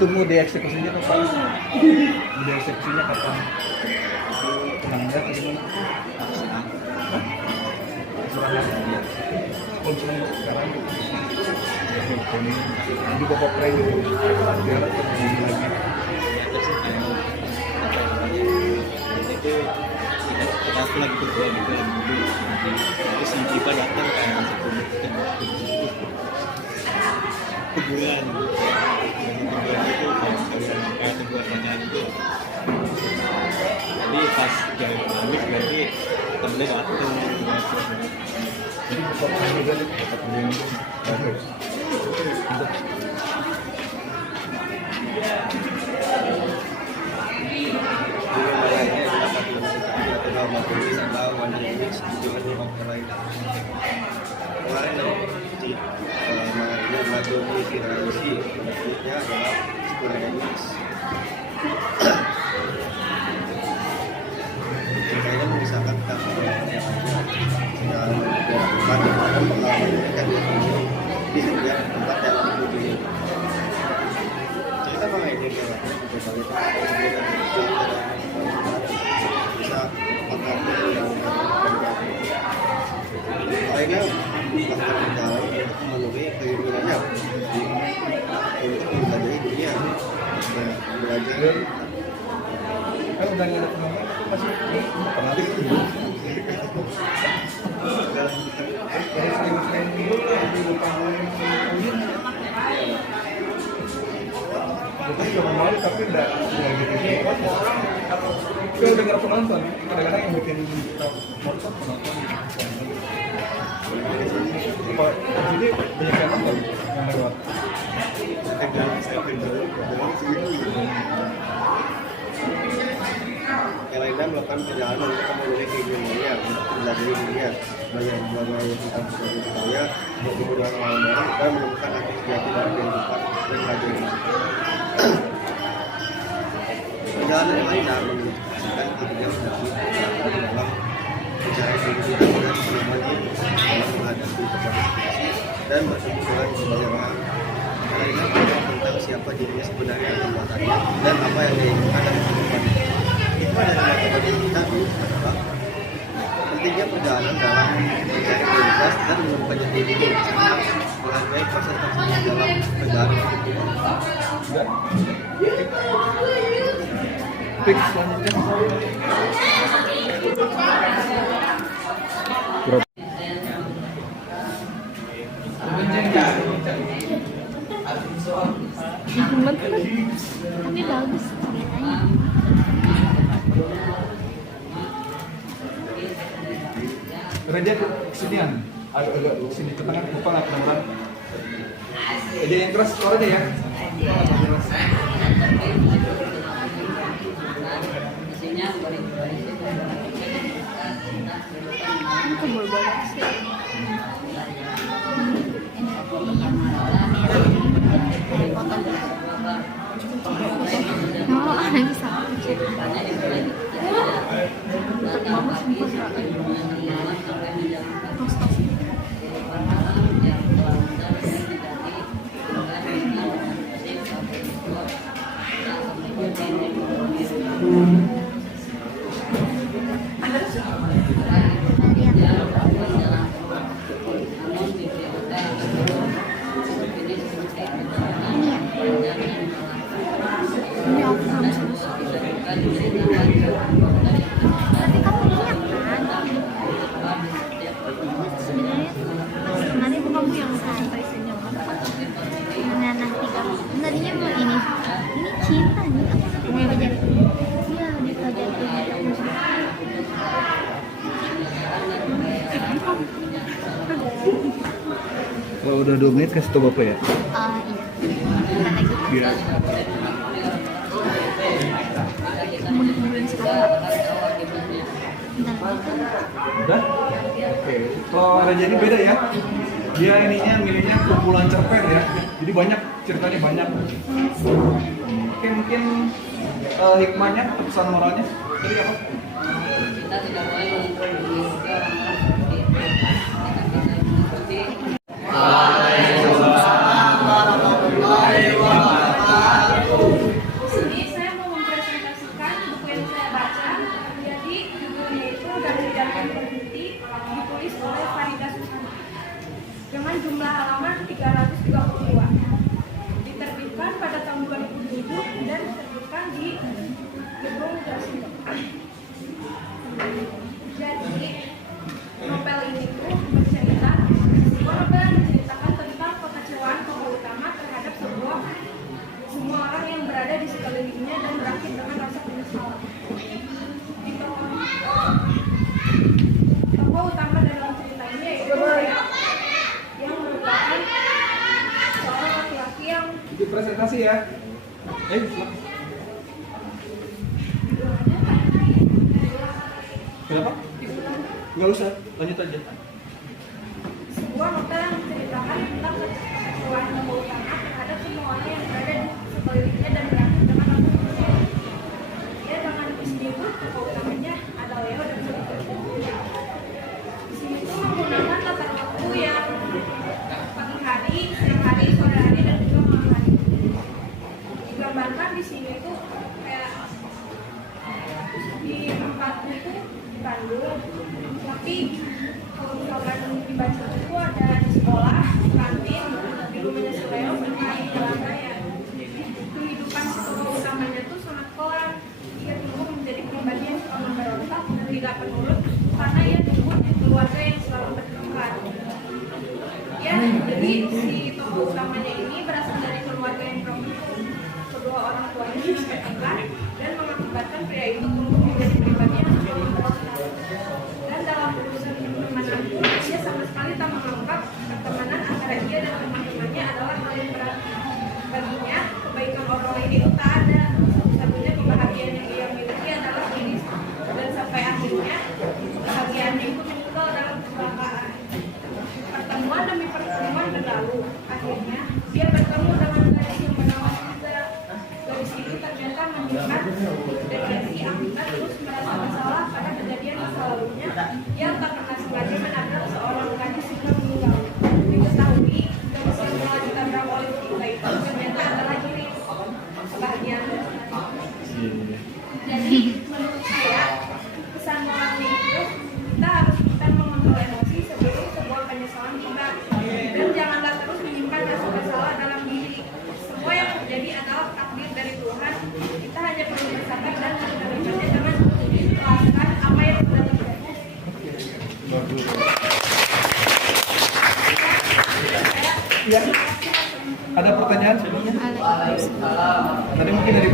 Ditunggu dieksekusinya kapan? Dieksekusinya kapan? Penangnya atau gimana? Oh, cuma sekarang ini pokok keren gitu. Biar terjadi lagi. Itu kita lagi berdua juga terus si Jipa datang kayak kuburan itu kayak sebuah kerajaan itu. Jadi pas jalan pamit berarti temennya datang. Jadi pokok keren juga nih. Bagus. Kemarin lagu viralisi maksudnya adalah Square Enix. Kayaknya misalkan kita di setiap tempat yang dikunjungi. Cerita mengenai ini bisa akhirnya bahkan berjalan untuk memenuhi keinginannya untuk mempelajari dunia dan belajar. Kan udah nggak ada penonton, masih pernah di situ. Dari sering-sering dulu di depan bukan cuma malu tapi udah gitu. Kita udah nggak penonton, kadang-kadang yang bikin motor penonton. Jadi banyak yang nonton yang lewat. Yang lainnya melakukan perjalanan untuk memenuhi keinginannya untuk mempelajari dunia sebagai tentang budaya untuk kemudahan orang baru dan menemukan arti sejati dalam kehidupan dan kajian. Perjalanan yang lainnya menunjukkan dirinya menjadi dalam mencari kehidupan dan menemani dalam menghadapi situasi dan bertemu dengan berbagai orang. Yang lainnya belajar tentang siapa dirinya sebenarnya dan matanya dan apa yang diinginkan dari kehidupan. Itu adalah bagi kita adalah pentingnya perjalanan dalam mencari prioritas dan menemukan jati diri serta menghargai proses tersebut dalam perjalanan hidup. Fix selanjutnya. Tapi bagus ceritanya. Raja kesinian, agak sini ke tengah, buka lah pelan-pelan. Jadi yang keras suaranya ya. Ini kebal banget sih. Oh, nanti sama untuk mama sempat ini aku belum selesai. Tapi kamu lihat kan? Sebenarnya itu kamu yang sampai senyum. Nah nanti kamu tadinya mau ini cinta nih. Aku mau belajar. Iya belajar kamu Kalau udah 2 menit kasih tau bapak ya. iya. Bentar lagi. Biar. Kamu nungguin sekarang. Udah? Oke. Kalau Raja ini beda ya. Dia ininya milihnya kumpulan cerpen ya. Jadi banyak ceritanya banyak. Oke mungkin hikmahnya, pesan moralnya. Jadi apa? Kita tidak boleh mengikuti orang. ada di sekelilingnya dan berakhir dengan rasa penyesalan. Tokoh utama dalam cerita ini yaitu Lea, yang merupakan seorang laki-laki yang Itu presentasi ya. Silakan. Kenapa? Nggak usah, lanjut aja. sebuah novel yang menceritakan tentang kekeluhan tokoh utama terhadap semua orang yang berada di sekelilingnya dan berakhir dengan rasa penyesalan. Ia dengan menyebut tokoh utamanya ada Leo dan Sugito. Di sini tuh menggunakan latar waktu yang pagi hari, siang hari, sore hari, dan juga malam hari. Digambarkan di sini tuh kayak di tempatnya tuh di Bandung, tapi kalau misalkan dibaca itu ada di sekolah, di kantin, di rumahnya si Leo, sama di jalan raya. Kehidupan si tokoh utamanya tuh sangat kelam. Ia tumbuh menjadi pribadi yang suka memberontak dan tidak penurut karena ia tumbuh di keluarga yang selalu bertengkar. Ya, jadi si tokoh utamanya ini berasal dari keluarga yang broken. Kedua orang tuanya sudah bertengkar dan mengakibatkan pria itu tumbuh menjadi pribadi yang suka memberontak. Dan dalam urusan pertemanan pun, ia sama sekali tak menganggap pertemanan antara ia dan teman-temannya adalah hal yang berarti. Baginya, kebaikan orang lain itu tak ada. Satu-satunya kebahagiaan yang ia miliki adalah diri, dan sampai akhirnya kebahagiaannya itu meninggal dalam kecelakaan. Pertemuan demi pertemuan berlalu. Akhirnya, dia bertemu dengan gadis yang bernama Siza. Gadis itu ternyata mendengar depresi akibat terus merasa bersalah pada kejadian masa lalunya yang tak pernah sengaja menabrak seorang gadis hingga meninggal. Diketahui, gadis yang telah ditabrak oleh kita itu ternyata adalah diri kebahagiaan. Jadi menurut saya pesan moralnya itu kita harus bisa mengontrol emosi sebelum sebuah penyesalan tiba, dan janganlah terus menyimpan rasa bersalah dalam diri. Semua yang terjadi adalah takdir dari Tuhan. Kita hanya perlu bersabar dan menerimanya dengan mengikhlaskan apa yang sudah terjadi. Ya. Ada pertanyaan sebelumnya? Tadi mungkin dari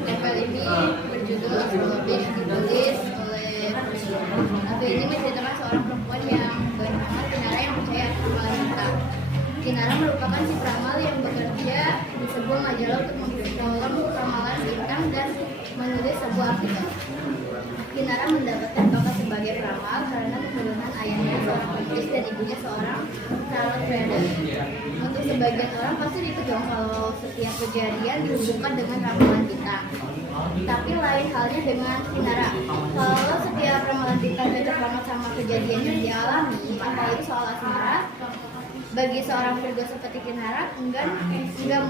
Novel ini berjudul Afrobeat yang ditulis oleh novel ini menceritakan seorang perempuan yang bernama Kinara yang percaya akan ramalan hitam. Kinara merupakan si peramal yang bekerja di sebuah majalah untuk memperoleh ramalan bintang dan menulis sebuah artikel. Kinara mendapatkan bakat sebagai peramal karena keturunan ayahnya seorang penulis dan ibunya seorang tarot trader. Untuk sebagian orang pasti dikejauh kalau setiap kejadian dihubungkan dengan ramalan bintang. Tapi lain halnya dengan Kinara. Kalau setiap ramalan bintang cocok banget sama kejadian yang dialami, apalagi soal asmara, bagi seorang Virgo seperti Kinara, enggak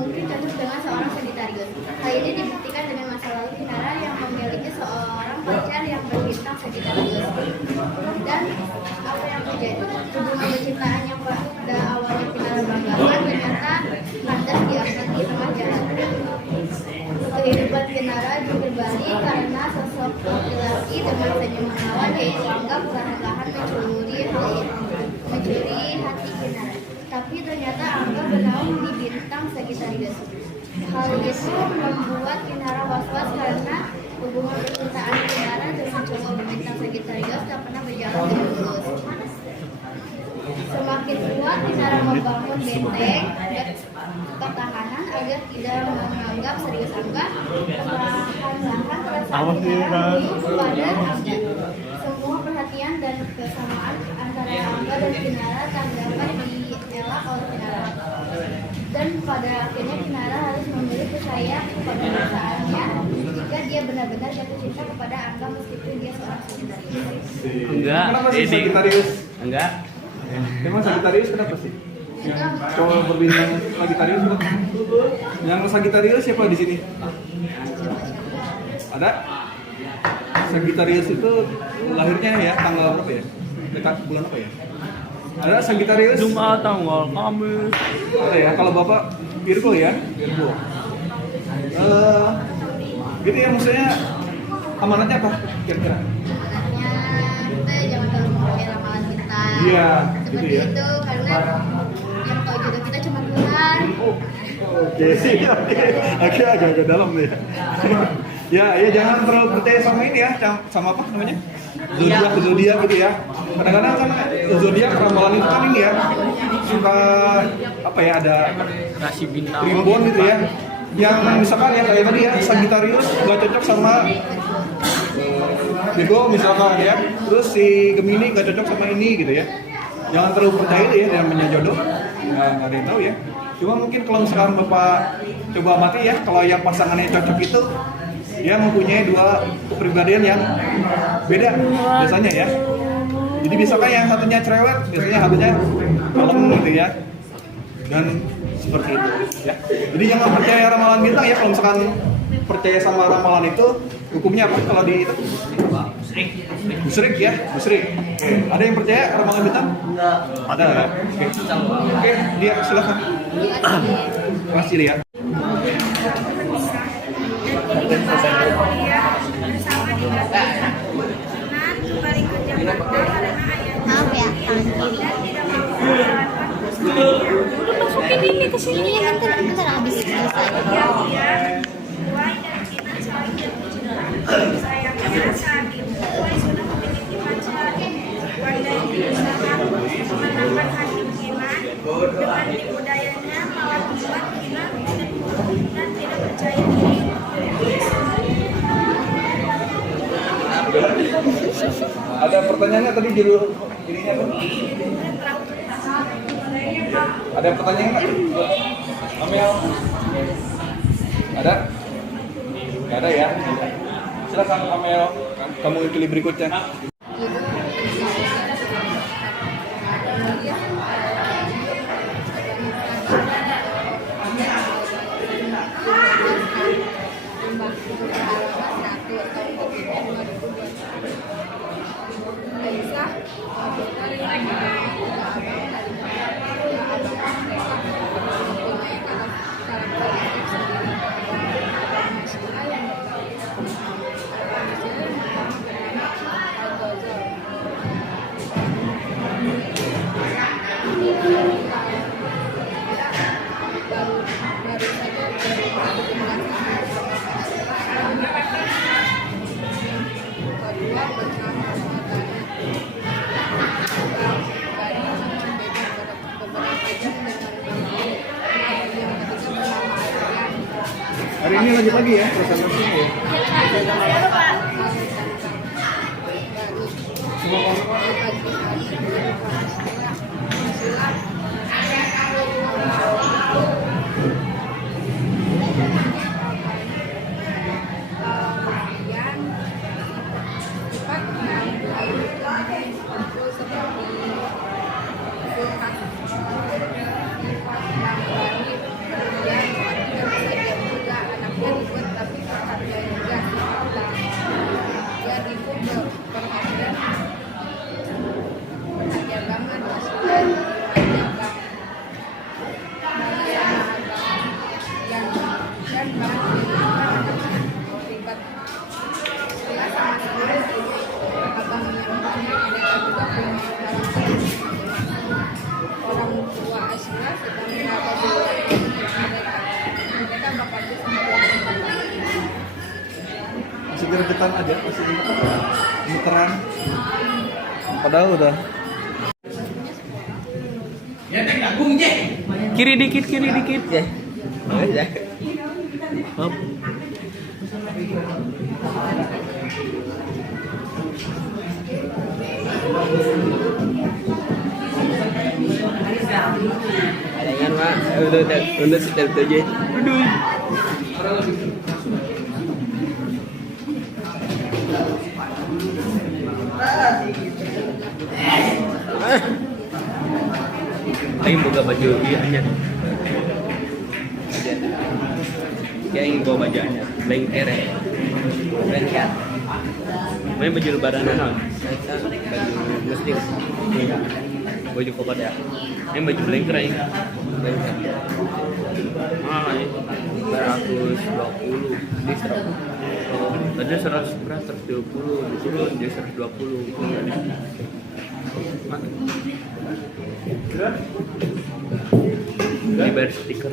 mungkin cocok dengan seorang Sagittarius. Hal ini dibuktikan dengan masa lalu Kinara yang memiliki seorang pacar yang berbintang Sagittarius. Dan apa yang terjadi? Hubungan percintaan yang pada awalnya Kinara banggakan ternyata lantas diangkat di tengah jalan. Kehidupan Kinara berbalik karena sosok laki-laki dengan senyum menawan yaitu Angga perlahan-lahan mencuri hati Kinara. Tapi ternyata Angga bernaung di bintang Sagittarius. Hal itu membuat Kinara was-was karena hubungan percintaan Kinara dengan cowok berbintang Sagittarius tak pernah berjalan dengan mulus. Semakin kuat Kinara membangun benteng dan pertahanan agar tidak menganggap serius Angga. Perlahan-lahan perasaan Kinara menuju kepada Angga. Semua perhatian dan kesamaan antara Angga dan Kinara tak dapat dielak oleh Kinara. Dan pada akhirnya Kinara harus memilih percaya kepada perasaannya jika dia benar-benar jatuh cinta kepada Angga meskipun dia seorang Sagittarius. Enggak, Kenapa sih ini. Sagittarius? Enggak. Emang Sagittarius kenapa sih? Cowok berbintang Sagittarius bukan? Yang Sagittarius siapa di sini? Ada? Sagittarius itu lahirnya ya tanggal berapa ya? Dekat bulan apa ya? Ada Sagittarius? Jumat tanggal Kamis. Ada ya. Kalau Bapak Virgo ya? Virgo. Gitu ya maksudnya amanatnya apa kira-kira? Sebenarnya kita jangan terlalu mempercayai ramalan kita. Iya, Seperti gitu ya. itu karena yang tahu jodoh kita cuma Tuhan. Oke, oke, agak dalam nih. Ya, jangan terlalu percaya sama ini ya, sama apa namanya? Zodiak gitu ya. Kadang-kadang kan zodiak ramalan itu kan ini ya, suka apa ya, ada Rasi bintang. primbon gitu ya. Yang misalkan ya kayak tadi ya, Sagittarius nggak cocok sama Virgo misalkan ya. Terus si Gemini nggak cocok sama ini gitu ya. Jangan terlalu percaya itu ya, namanya jodoh. Nggak ada yang tahu ya. Cuma mungkin kalau misalkan Bapak coba amati ya, kalau yang pasangannya cocok itu dia mempunyai dua kepribadian yang beda biasanya ya. Jadi misalkan yang satunya cerewet, biasanya satunya kalem gitu ya. Dan seperti itu ya. Jadi jangan percaya ramalan bintang ya. Kalau misalkan percaya sama ramalan itu, hukumnya apa kalau di itu? Musrik ya, musrik. Oke. Ada yang percaya ramalan bintang? Enggak. Ada ya? Oke, dia silakan. Makasih Lia. kuliah bersama di Batam. Nah, balik ke Jakarta karena ayahnya Maaf ya, tangan kiri. dan tidak mau menjalankan perusahaannya. Udah masukin ini ke sini ya, bentar habis selesai. Kemudian Wai dan Kinan saling jatuh cinta. Sayangnya saat itu Wai sudah memiliki pacar. Wai dan berusaha menenangkan hati Kinan dengan tipu dayanya malah membuat Kinan dan tidak percaya diri. Ada pertanyaannya tadi judul ininya tuh? Ada pertanyaan nggak? Amel? Ada? Nggak ada ya? Silakan Amel, kamu pilih berikutnya. Hari ini lanjut lagi ya presentasinya ya. Semua masih gergetan aja, masih gemeteran. Padahal udah. Kiri dikit ya. Ya. Hop. Ayan Mak, udah setel aja. Aduh. Ayo buka baju hanya. Dia ingin bawa baju hanya, lengker ya. Lengker. Main baju lebaran baju muslim. Baju koko ya. Ini baju lengker ya. Lengker. Ini 120 di 100. Tadi 100 berapa? 120, turun jadi 120. dibayar stiker.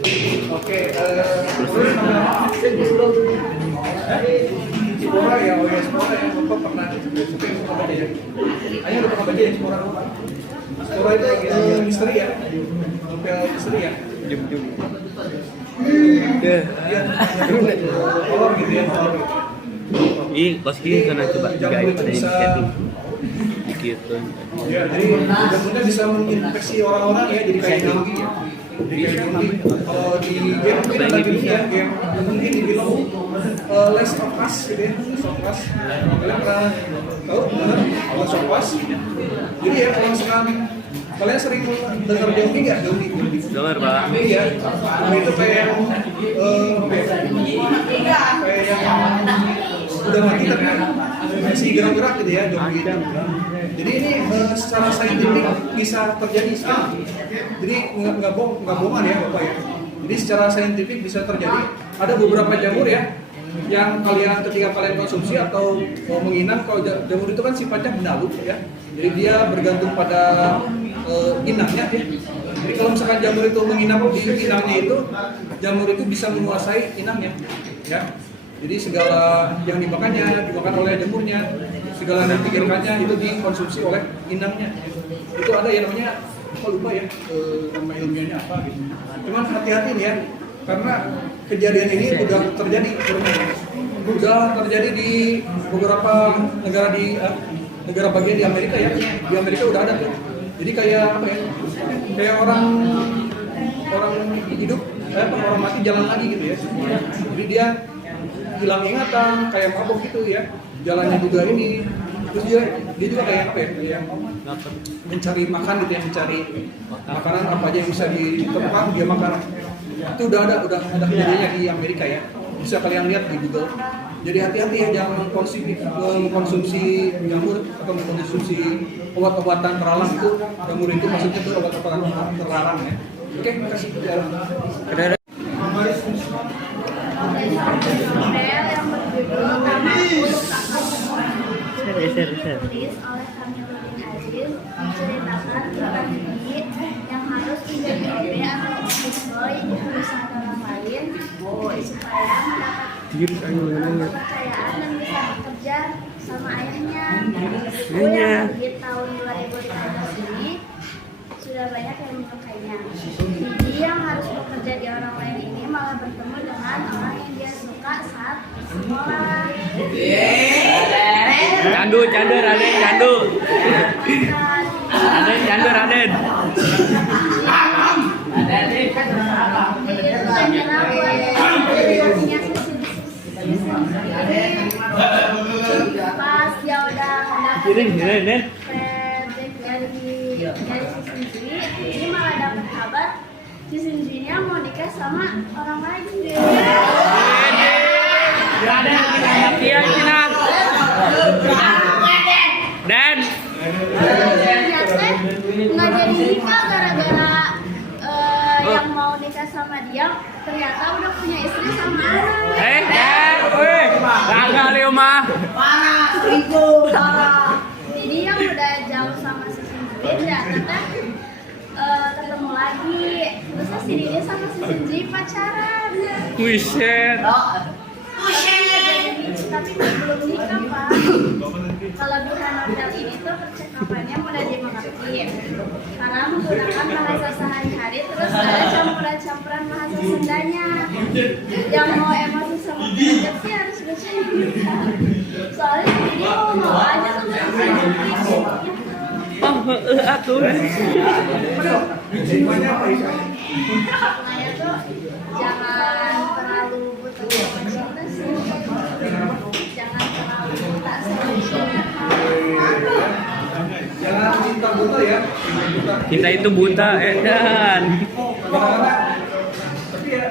Oke, terus nama Spora ya, oh ya Spora ya, Bapak pernah suka baca ya? Ayo udah pernah baca ya Spora? Spora itu misteri ya, novel misteri ya? Jum. Iya. Oh gitu ya. Ih, koski karena coba guys pada ini setting. Gitu. Ya, jadi jamurnya bisa menginfeksi orang-orang ya, jadi kayak zombie ya. Jadi kayak zombie. Kalau di game mungkin ada game ya, game mungkin di film Last of Us gitu ya, Last of Us. Kalian pernah tahu benar Last of Us? Jadi ya kalau sekarang kalian sering dengar zombie nggak? Zombie. Dengar, Pak. Iya, itu kayak yang kayak yang udah mati tapi masih gerak-gerak gitu ya zombie itu. Jadi ini secara saintifik bisa terjadi sekarang. Jadi nggak bohongan ya Bapak ya. Jadi secara saintifik bisa terjadi. Ada beberapa jamur ya yang kalian ketika kalian konsumsi atau menginap, kalau jamur itu kan sifatnya benalu ya. Jadi dia bergantung pada inangnya ya. Jadi kalau misalkan jamur itu menginap di inangnya itu, jamur itu bisa menguasai inangnya ya. Jadi segala yang dimakan oleh jamurnya, segala yang dipikirkannya itu dikonsumsi oleh inangnya. Itu ada yang namanya, apa lupa ya, nama ilmiahnya apa gitu. Cuman hati-hati nih ya, karena kejadian ini udah terjadi di beberapa negara di negara bagian di Amerika ya. Di Amerika udah ada tuh. Jadi kayak apa ya? Kayak orang hidup, orang mati jalan lagi gitu ya. Jadi dia hilang ingatan, kayak mabuk gitu ya. Jalannya juga ini. Terus dia juga kayak apa ya? Kayak mencari makan gitu ya, mencari makanan apa aja yang bisa ditebak dia makan. Itu udah ada kejadiannya di Amerika ya. Bisa kalian lihat di Google. Jadi hati-hati ya, jangan mengkonsumsi jamur atau mengkonsumsi obat-obatan terlarang itu. Jamur itu maksudnya itu obat-obatan terlarang ya. Oke, terima kasih. Ditulis oleh Kamiluddin Aziz, menceritakan tentang Didi yang harus menjadi OB atau boy di perusahaan orang lain supaya mendapat kepercayaan dan bisa bekerja sama ayahnya. Buku yang terbit tahun 2015 ini sudah banyak yang menyukainya. Didi yang harus bekerja di orang lain ini malah bertemu dengan orang yang dia suka saat sekolah. Candu Raden, candu. Raden. Pas dia udah Kiring. dari si Sindri, ini malah dapat kabar si Sindrinya mau nikah sama orang lain. Raden, iya Cina. Dan ternyata nggak jadi nikah gara-gara yang mau nikah sama dia ternyata udah punya istri sama anak. Bangga Leo mah. Jadi yang udah jauh sama si Sindri ternyata ketemu lagi. Terus si Didi sama si Sindri pacaran. Buset. Tapi belum nikah Pak. Kelebihan novel ini tuh percakapannya mudah dimengerti karena menggunakan bahasa sehari-hari, terus ada campuran-campuran bahasa Sundanya. Yang mau emosi sama kita sih harus baca ini. Soalnya ini mau aja sama si Atuh. makanya tuh jangan terlalu buta sama cinta sih. Jangan terlalu buta sama cinta. Jangan cinta buta ya. Cinta itu buta, Edan. Tapi ya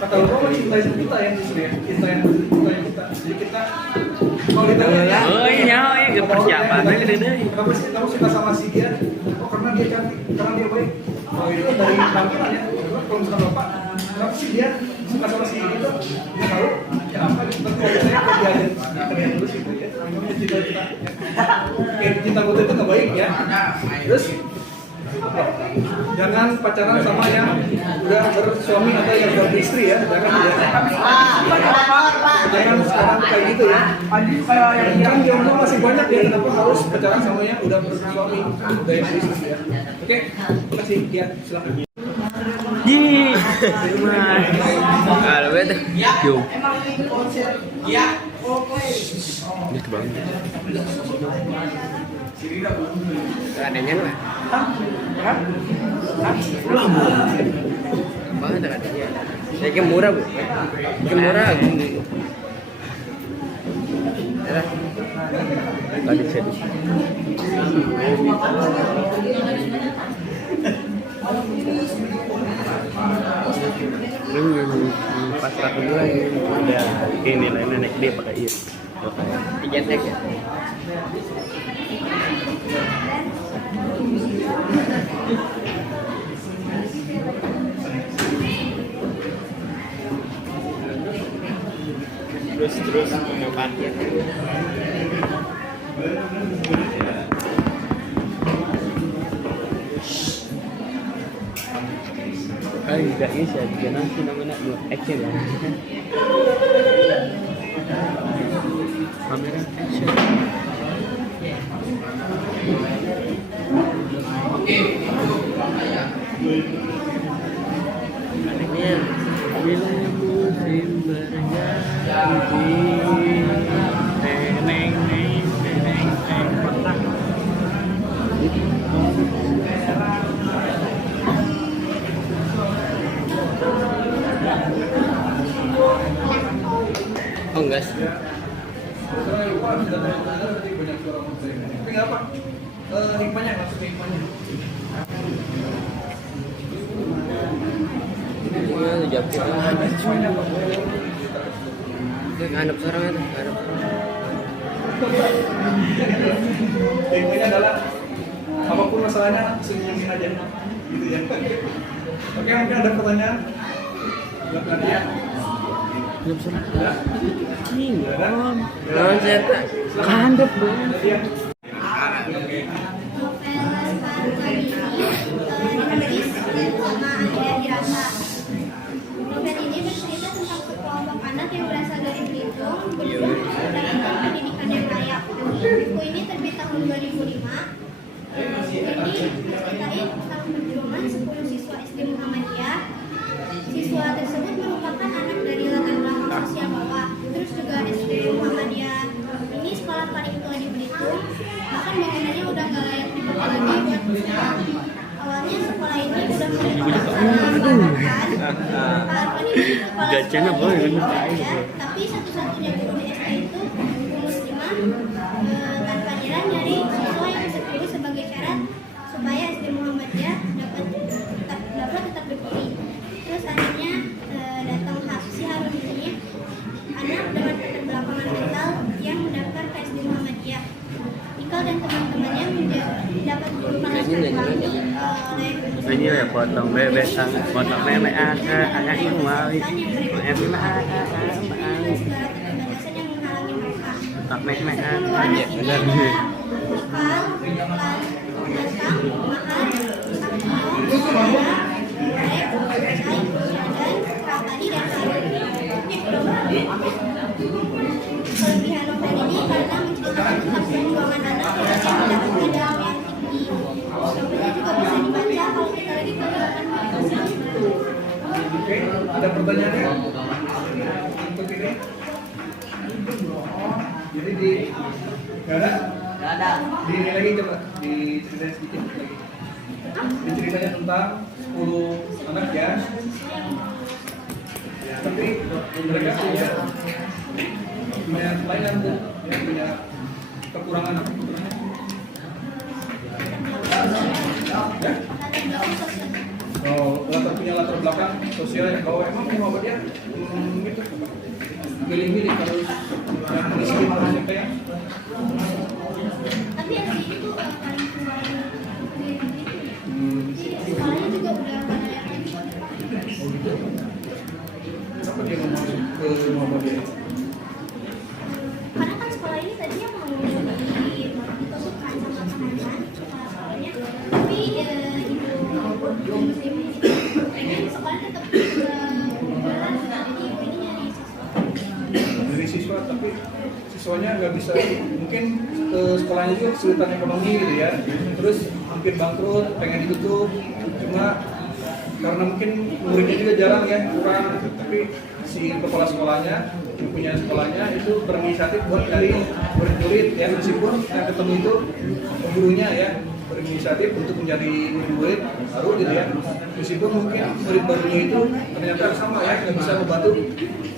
kata lu cinta itu buta ya justru ya. Cinta yang buta. Jadi kita kalau kita lihat Oh iya, persiapan gede deh. Kenapa sih kamu suka sama si dia? Oh karena dia cantik, karena dia baik. Oh itu dari tampilannya. Kalau misalkan bapak, kenapa sih dia suka sama si itu? Dia tahu ya apa? Tapi kalau saya kerjaan dulu sih ya. Cinta-cinta. Cinta buta itu nggak baik ya. Terus Jangan pacaran sama yang udah bersuami atau yang udah beristri ya. Jangan sekarang kayak gitu ya. Kan jomblo masih banyak ya. Kenapa harus pacaran sama yang udah bersuami, udah yang beristri ya? Oke, terima kasih. Ya, silakan. Kalau beda, yo. Gitu banget. Adanya lah. Mana ada adanya? Saya murah bu. Murah. Tadi saya. Pas aku bilang udah ini lah nenek dia pakai itu tiga tek ya. Terus pengobatan. Enggak bisa nanti namanya action ya. Kamera action. Anehnya bila musim berganti neneng kotak. Oh enggak sih. Tapi nggak apa. Hikmahnya masuk hikmahnya. Iya, jawab kita. Ngadep sekarang itu, ngadep. Hikmahnya adalah apapun masalahnya senyumin aja, gitu ya. Oke, mungkin ada pertanyaan? Silakan ya. Belum sempat. Ini Ada? non cerita. Kandep dong. Iya. Novel ini bercerita tentang sekelompok anak yang berasal dari Belitung berjuang untuk mendapatkan pendidikan yang layak. Buku ini terbit tahun 2005. Buku ini menceritain tentang perjuangan 10 siswa SD Muhammadiyah. Siswa tersebut merupakan anak dari latar belakang sosial bawah. Terus juga SD Muhammadiyah ini sekolah paling tua di Belitung. Bahkan bangunannya udah nggak layak dipakai lagi buat sekolah. Awalnya sekolah ini udah Gacana boleh tapi satu-satunya guru di SD itu guru muslimah tanpa jiran nyari siswa yang bisa sebagai syarat supaya SD Muhammadiyah dapat tetap berdiri. Terus akhirnya datang si Harun ini, anak dengan keterbelakangan mental yang mendaftar ke SD Muhammadiyah. Ikal dan teman-temannya dapat guru kelas terbantu oleh Ini ya potong bebek sang potong memek anak ibu mau yang mereka em segala keterbatasan yang menghalangi mereka. tak memek Iya, benar. Kelebihan novel ini karena menceritakan tentang perjuangan anak yang mendapatkan dalam yang tinggi. Novelnya juga bisa dibaca kalau kita lagi kegiatan meditasi. Oke, ada pertanyaannya? Untuk ini? Jadi nggak ada? Nggak ada. Ini lagi coba, diceritain sedikit lagi. Diceritanya tentang 10 anak ya. Tapi mereka punya kelainan tuh, yang punya kekurangan apa? Ya? Oh, punya latar belakang sosial yang kalau emang Muhammadiyah gitu milih-milih kalau yang miskin harusnya kayak Tapi yang ini tuh paling tua di sekolahnya juga udah pada yang kenapa dia mau masuk ke Muhammadiyah? karena kan sekolah ini tadinya mau ditutupkan sama pengadilan sekolahnya, tapi ibu siswa tapi siswanya nggak bisa, mungkin sekolahnya juga kesulitan ekonomi gitu ya, terus hampir bangkrut, pengen ditutup, cuma karena mungkin muridnya juga jarang ya, kurang gitu. Tapi si kepala sekolahnya, yang punya sekolahnya itu berinisiatif buat dari murid-murid ya, meskipun yang ketemu itu gurunya ya, berinisiatif untuk mencari murid-murid baru gitu ya, meskipun mungkin murid barunya itu ternyata sama ya, nggak bisa membantu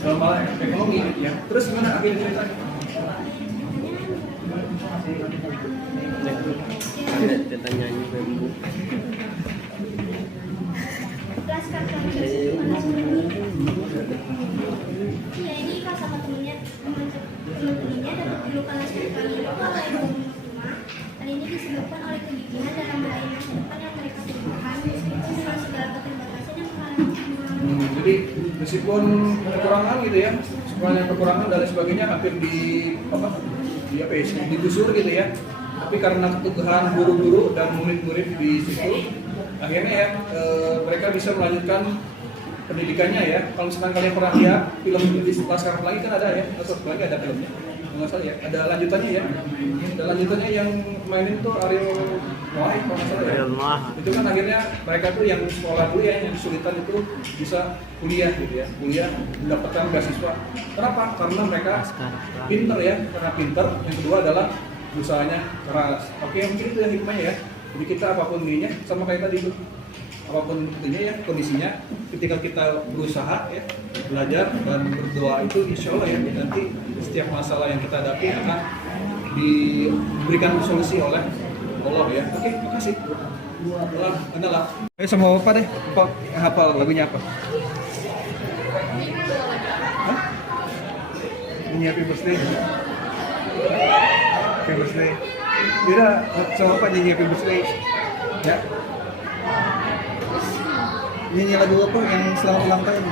dalam hal ekonomi ya. Terus gimana akhirnya ceritanya? Ada tentang nyanyi bambu. Iya, ini pas sama temennya dapat julukan Laskar Pelangi itu oleh rumah. Hal ini disebabkan oleh kegigihan dalam meraih masa depan yang mereka butuhkan dengan segala keterbatasan yang mengalami. Jadi meskipun kekurangan gitu ya, sekolahnya kekurangan dan lain sebagainya, hampir digusur gitu ya. Tapi karena keteguhan guru-guru dan murid-murid di situ, akhirnya ya mereka bisa melanjutkan pendidikannya ya. Kalau misalkan kalian pernah lihat film di Laskar Pelangi kan ada ya, Laskar Pelangi ada filmnya, nggak salah ya, ada lanjutannya ya. Ada lanjutannya yang mainin tuh Ariel Noah kalau nggak salah ya. Ariel Noah. Itu kan akhirnya mereka tuh yang sekolah dulu ya, yang kesulitan itu bisa kuliah gitu ya, kuliah mendapatkan beasiswa. Kenapa? Karena mereka pinter ya, karena pinter. Yang kedua adalah usahanya keras. Oke, mungkin itu ya hikmahnya ya. Jadi kita apapun dirinya, sama kayak tadi itu, apapun itunya ya kondisinya, ketika kita berusaha ya, belajar dan berdoa itu insya Allah ya, nanti setiap masalah yang kita hadapi akan diberikan solusi oleh Allah ya. Oke, makasih. Adalah. Ayo sama Bapak deh, Bapak hafal lagunya apa? Hah? Ini Happy Birthday. Happy Birthday. Yaudah, sama Bapak nyanyi Happy Birthday. Ya. Nyanyi lagu apa yang selamat ulang tahun?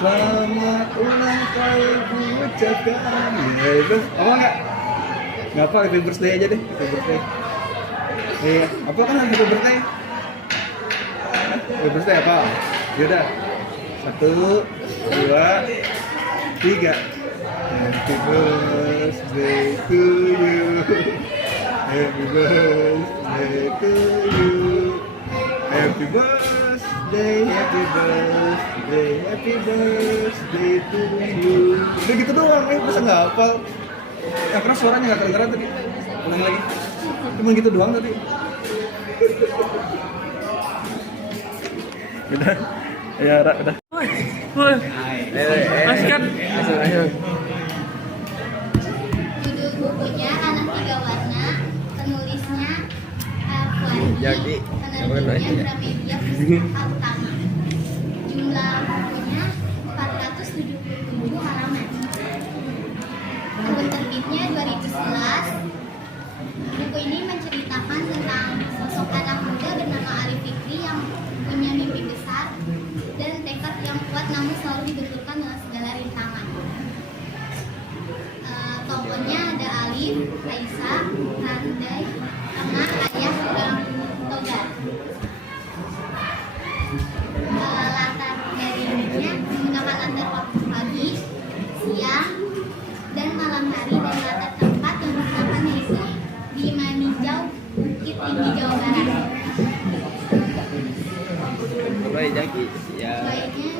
Selamat ulang tahun ku ucapkan. Ya itu, apa enggak? Enggak apa, Happy Birthday aja deh, Happy Birthday. Iya, apa kan Happy Birthday? Happy Birthday apa? Yaudah, 1, 2, 3. Happy birthday to you. Happy birthday to you. Happy birthday, happy birthday, happy birthday to you. Udah gitu doang ya, masa nggak hafal? Ya karena suaranya nggak kedengeran tadi. Ulang lagi. Cuma gitu doang tadi. Udah. Ya, udah. Woi. Laskar. Ayo. Judul bukunya Anak Tiga Warna, penulisnya Jadi, penerbitnya Gramedia Pustaka Utama. Jumlah bukunya 477 halaman. Tahun terbitnya 2011. Buku ini menceritakan tentang sosok anak muda bernama Arif Fikri yang punya mimpi besar dan tekad yang kuat namun selalu dibenturkan dengan segala rintangan. Tokohnya ada Alif, Aisyah, Handai, sama Ayah dan Togar. Latar dari hidupnya menggunakan latar waktu pagi, siang, dan malam hari, dan latar tempat yang digunakan yaitu di Manijau, Bukit Tinggi, Jawa Barat. Baik Jaki. Ya. Baiknya,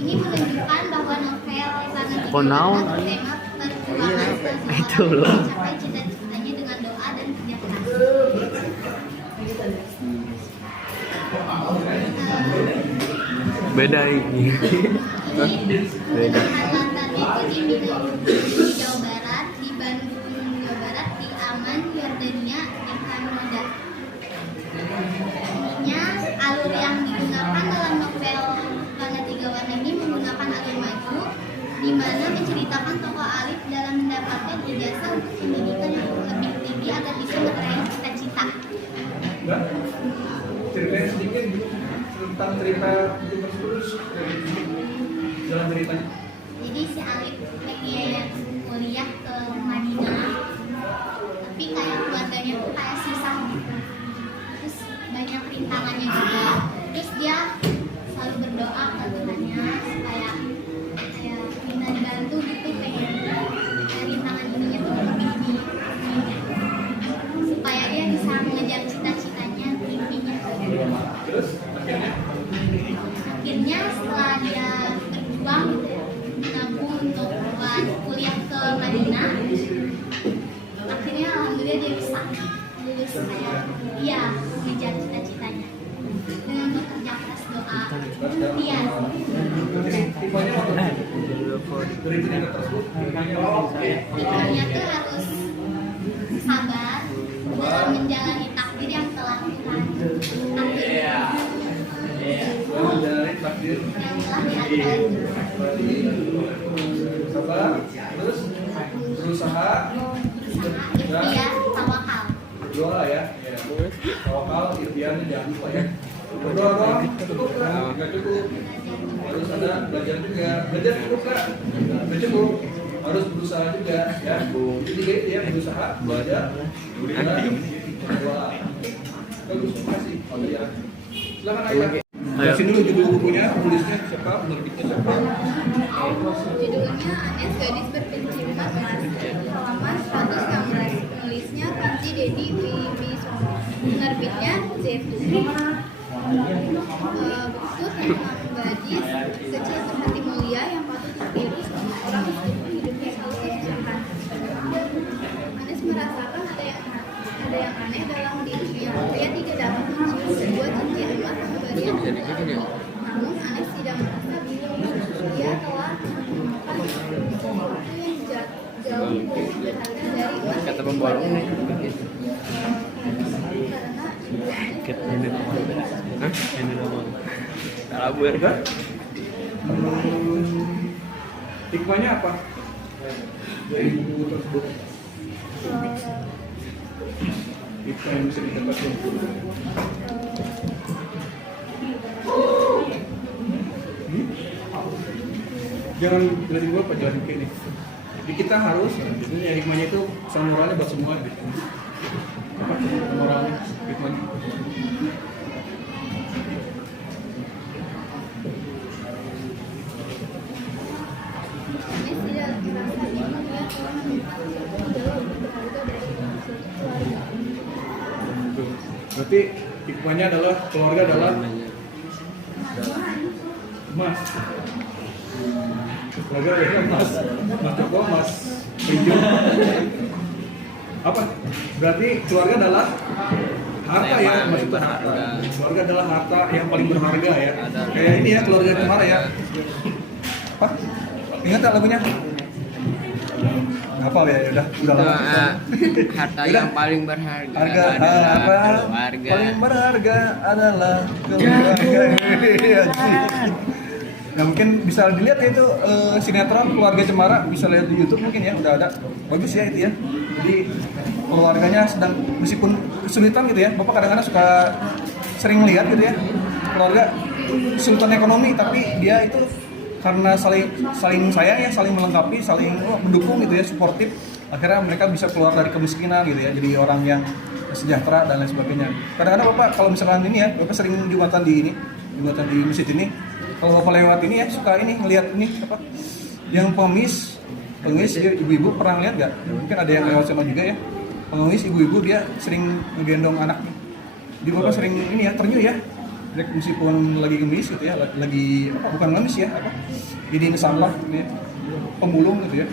ini menunjukkan bahwa novel Karena Tiga Konaon? Warna bertema perjuangan Itu seseorang loh. mencapai cita-citanya dengan doa dan kerja keras. Beda ini. Ini Beda. latarnya itu di Jawa Barat, di Bandung, Jawa Barat, di Aman, Yordania, di Kanada. Ininya alur yang digunakan dalam novel Karena Tiga Warna ini menggunakan alur maju, di mana menceritakan tokoh Alif dalam mendapatkan ijazah untuk pendidikan yang lebih tinggi agar bisa meraih cita-cita. Udah. Ceritain sedikit tentang cerita itu tersebut. Jalan ceritanya. Jadi si Alif pengen kuliah ke Madinah, tapi kayak keluarganya tuh kayak susah gitu. Terus banyak rintangannya juga. Terus dia selalu berdoa ke Tuhannya supaya kayak minta dibantu gitu, pengen setelah dia berjuang gitu ya, nabung untuk buat kuliah ke Madinah, akhirnya alhamdulillah dia bisa lulus kayak dia mengejar cita-citanya dengan bekerja keras, doa, ikhtiar. Jadi tipenya apa? Dari jenaka tersebut tipenya apa? Ikhtiarnya tuh harus sabar dalam menjalani takdir yang telah Tuhan akhirnya Dari takdir yang telah diatur. sabar, terus berusaha, Ikhtiar, tawakal. berdoa ya. Tawakal, ikhtiarnya jangan lupa ya. Berdoa doang cukup kan? Nggak cukup. Harus ada belajar juga. Belajar cukup kan? Nggak cukup. Harus berusaha juga ya. Jadi gitu ya, berusaha, belajar, dan berdoa. Bagus, terima kasih. Ya. Silakan Ayah. Jelasin dulu judul bukunya, penulisnya siapa, penerbitnya siapa. Judulnya Anes Gadis Berpenciuman Emas, halaman 116. Penulisnya Panji Dedi Wibisono, penerbitnya Z2. Buku tentang gadis kecil berhati mulia yang patut ditiru semua orang meskipun hidupnya selalu kesusahan. Anes merasakan ada yang aneh dalam dirinya. Dia tidak dapat mencium sebuah cincin emas pemberian Allah. Namun Anes tidak merasa bingung. Dia telah menemukan sesuatu yang jauh lebih berharga dari emas. Kata pemborong nih. Karena ibunya Hah? Salah bu ya. Hikmahnya apa? Dari buku tersebut. Hikmah yang bisa didapatkan. Jangan jelasin gue apa jelasin kayak ini. Jadi kita harus, biasanya hikmahnya itu pesan moralnya buat semua gitu. Apa moralnya, hikmahnya? Anes tidak merasa bingung. Dia telah menemukan sesuatu jauh lebih berharga dari emas, yaitu keluarga. Tuh. Berarti hikmahnya adalah keluarga adalah emas. Keluarga adalah emas. Mas Joko, Mas Rijo. Apa? Berarti keluarga adalah harta ya, Mas itu harta. Keluarga adalah harta yang paling berharga ya. Kayak ini ya keluarga Cemara ya. Apa? Ingat tak lagunya? Apa ya? Udah lama. Harta Udah. yang paling berharga Harga adalah apa? keluarga. Paling berharga adalah keluarga. Nah mungkin bisa dilihat ya itu sinetron Keluarga Cemara, bisa lihat di YouTube mungkin ya, udah ada. Bagus ya itu ya. Jadi keluarganya sedang meskipun kesulitan gitu ya. Bapak kadang-kadang suka sering lihat gitu ya. Keluarga kesulitan ekonomi tapi dia itu karena saling sayang ya, saling melengkapi, saling mendukung gitu ya, suportif. Akhirnya mereka bisa keluar dari kemiskinan gitu ya, jadi orang yang sejahtera dan lain sebagainya. Kadang-kadang Bapak kalau misalkan ini ya, Bapak sering jumatan di masjid ini. Kalau Bapak lewat ini ya, suka ini ngelihat ini apa? Yang pengemis ibu-ibu pernah lihat nggak? Mungkin ada yang lewat sama juga ya. Pengemis ibu-ibu dia sering ngegendong anaknya. Di Bapak sering ini ya, ternyuh ya. Meskipun lagi ngemis gitu ya, lagi apa, bukan ngemis ya, apa? Ini sampah gitu ya. Pemulung gitu ya.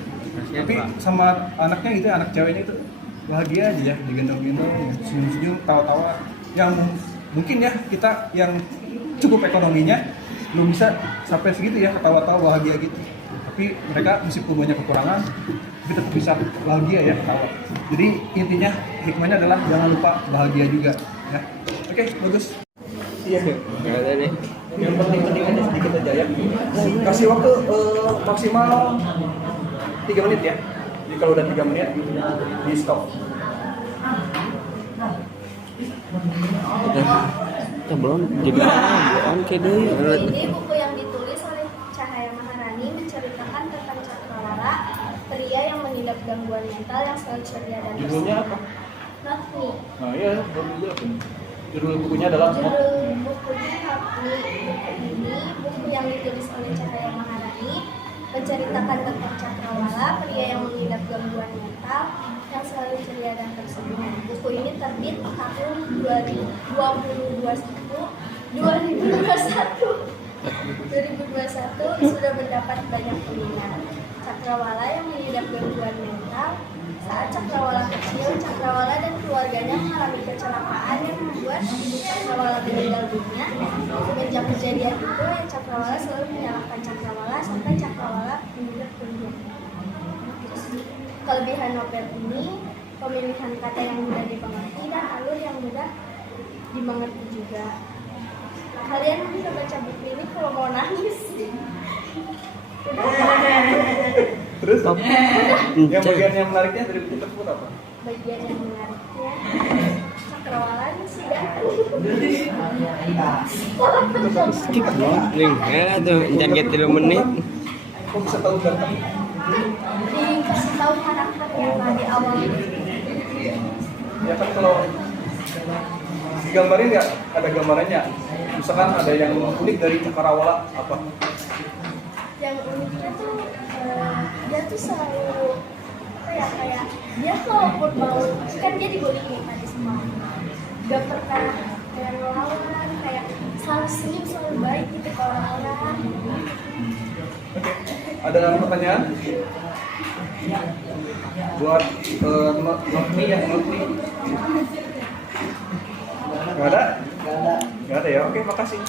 Tapi sama anaknya gitu ya, anak ceweknya itu bahagia aja ya, digendong-gendong, ya, senyum-senyum, tawa-tawa. Yang mungkin ya kita yang cukup ekonominya belum bisa sampai segitu ya, ketawa-tawa bahagia gitu. Tapi mereka meskipun banyak kekurangan, tapi tetap bisa bahagia ya, ketawa. Jadi intinya hikmahnya adalah jangan lupa bahagia juga ya. Oke, bagus. Iya, Nggak ada nih. yang penting aja sedikit aja ya. Kasih waktu maksimal 3 menit ya. Jadi kalau udah 3 menit di stop. Kita belum jadi on kede. Ini buku yang ditulis oleh Cahaya Maharani menceritakan tentang Cakrawala, pria yang mengidap gangguan mental yang selalu ceria dan Judulnya apa? Not Me. Nah iya, judul apa? Judul bukunya adalah Judul bukunya Not Me. Buku ini buku yang ditulis oleh Cahaya Maharani menceritakan tentang Cakrawala, pria yang mengidap gangguan mental yang selalu ceria dan tersenyum. Buku ini terbit tahun 2021. 2021 sudah mendapat banyak peminat. Cakrawala yang mengidap gangguan mental. Saat Cakrawala kecil, Cakrawala dan keluarganya mengalami kecelakaan yang membuat ibu Cakrawala meninggal dunia. Semenjak kejadian itu, Ayah Cakrawala selalu menyalahkan Cakrawala sampai Cakrawala meninggal dunia. Kelebihan novel ini, pemilihan kata yang mudah dimengerti dan alur yang mudah dimengerti juga. Kalian bisa baca buku ini kalau mau nangis. Terus yang bagian yang menariknya dari buku tersebut apa? Bagian yang menariknya Cakrawala sih ya. Skip dong. Link, ya tuh, jangan 3 menit. Kok bisa tahu ganteng? Dikasih tahu karakternya di awal. Ya kan kalau digambarin nggak ada gambarannya. Misalkan ada yang unik dari Cakrawala apa? Yang uniknya tuh dia tuh selalu apa ya, kayak dia kalaupun mau kan dia dibully tadi semua, gak pernah kayak ngelawan, kayak selalu senyum, selalu baik gitu ke orang-orang. Oke. Ada pertanyaan? Buat Notni yang Notni? Nggak ada? Nggak ada ya? Oke, makasih.